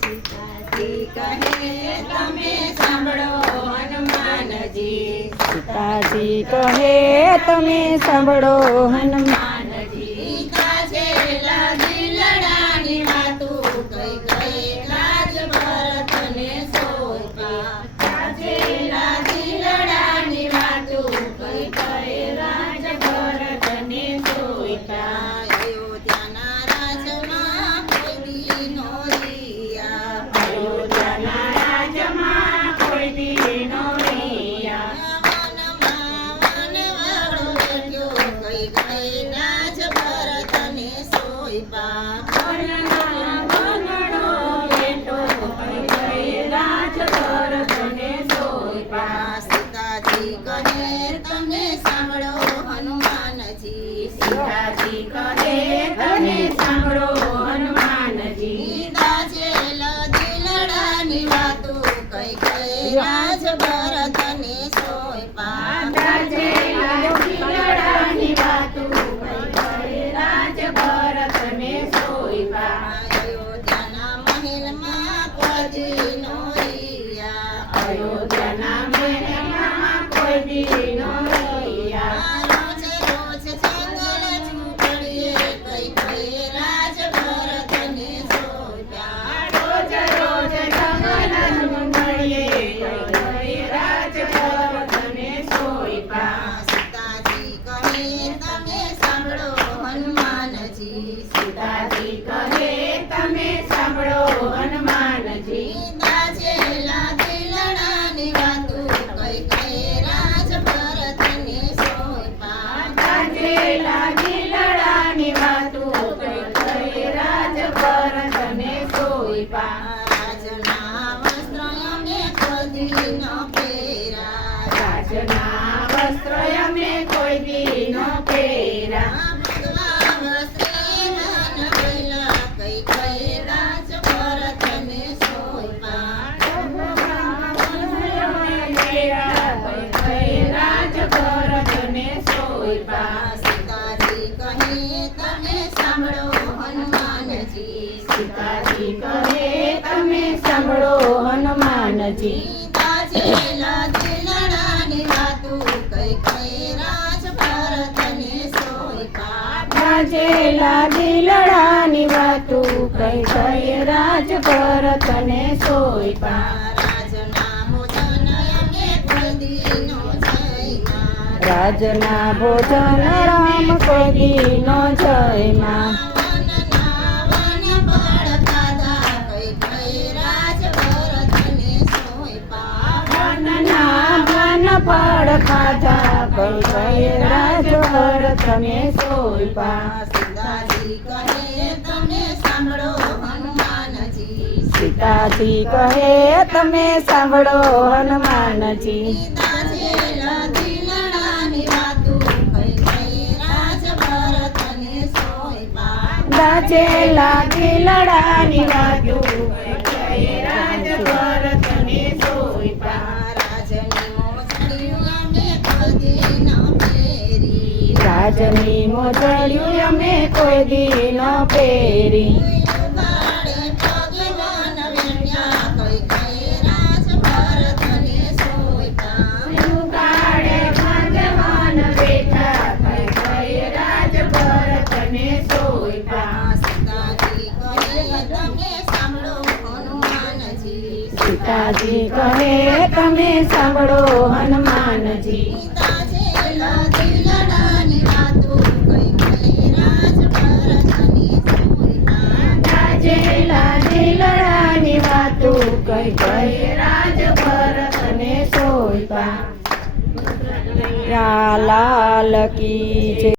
સીતાજી કહે તમે સાંભળો હનુમાનજી, સીતાજી કહે તમે સાંભળો હનુમાનજી, તાજેલા દિલડાની વાતું કઈ કઈ રાજ ભરતને સોંપી, તાજેલા દિલડાની વાતું કઈ કઈ રાજ ભરતને સોંપ્યા. અયોધ્યાના રાજમાં કોઈ દી નો રહ્યા, અયોધ્યાના રાજમાં કોઈ દી નો રહ્યા. વનમાં વનવાળો બેઠ્યો કઈ કઈ રાજ ભરતને સોંપ્યા, વનમાં વનડો બેઠો કઈ કઈ રાજ ભરતને સોંપ્યા. સીતાજી કહે તમે સાંભળો હનુમાનજી, સીતાજી કહે તમે સાંભળો હનુમાનજી, તાજેલા દિલડાની વાતું કઈ કઈ રાજ ભરતને સોંપ્યા, તાજેલા દિલડાની વાતું કઈ કઈ રાજ ભરતને સોંપ્યા. અયોધ્યાના મહેલમાં કોઈ દી નો રહ્યા, અયોધ્યાના મહેલમાં કોઈ દી નો રહ્યા. રોજ રોજ જંગલ ઝૂંપડીએ કઈ કઈ રાજ ભરતને સોંપ્યા, રોજ રોજ જંગલ ઝૂંપડીએ કઈ કઈ રાજ ભરતને સોંપ્યા. સીતાજી કહે તમે સાંભળો હનુમાનજી, સીતાજી કહે તમે સાંભળો હનુમાનજી, તાજેલા દિલડાની વાતું કઈ કઈ રાજ ભરતને સોંપ્યા, તાજેલા દિલડાની વાતું કઈ કઈ રાજ ભરતને સોંપ્યા. રાજના વસ્ત્ર અમે કોઈ દી ન પહેર્યા, રાજના વસ્ત્ર અમે કોઈ દી ન પહેર્યા. ભગવા વસ્ત્રે મન ભૈલા કઈ કઈ રાજ ભરતને સોંપ્યા, ભગવા વસ્ત્રે મન ભૈલા કઈ કઈ રાજ ભરતને સોંપ્યા. સીતાજી કહે તમે સાંભળો હનુમાનજી, સીતાજી કહે તમે સાંભળો હનુમાનજી, તાજેલા દિલડાની વાતું કઈ કઈ રાજ ભરતને સોંપ્યા, તાજેલા દિલડાની વાતું કઈ કઈ રાજ ભરતને સોંપ્યા. રાજના ભોજન અમે કોઈ દી નો જમ્યા, રાજના ભોજન રામ કોઈ દી નો જમ્યા, વનના વન ફળ ખાધા કઈ કઈ રાજ ભરતને સોંપ્યા, વનના વન ફળ ખાધા કઈ કઈ રાજ ભરતને સોંપ્યા. સીતાજી કહે તમે સાંભળો હનુમાનજી, સીતાજી કહે તમે સાંભળો હનુમાનજી, તાજેલા દિલડાની વાતું કઈ કઈ રાજ ભરતને સોંપ્યા, તાજેલા દિલડાની વાતું કઈ કઈ રાજ ભરતને સોંપ્યા. રાજની મોજડીઓ અમે કોઈ દી ન પહેરી, રાજની મોજડીઓ મેં કોઈ દી ન પહેરી, ઉગાડે ભગવાન બેઠા કઈ કઈ રાજ ભરતને સોંપ્યા. સીતાજી કહે તમે સાંભળો હનુમાનજી, સીતાજી કહે તમે સાંભળો હનુમાનજી, તાજેલા દિલડાની વાતું કઈ કઈ રાજ ભરતને સોંપ્યા, તાજેલા દિલડાની વાતું કઈ કઈ રાજ ભરતને સોંપ્યા. લાલ કી જય.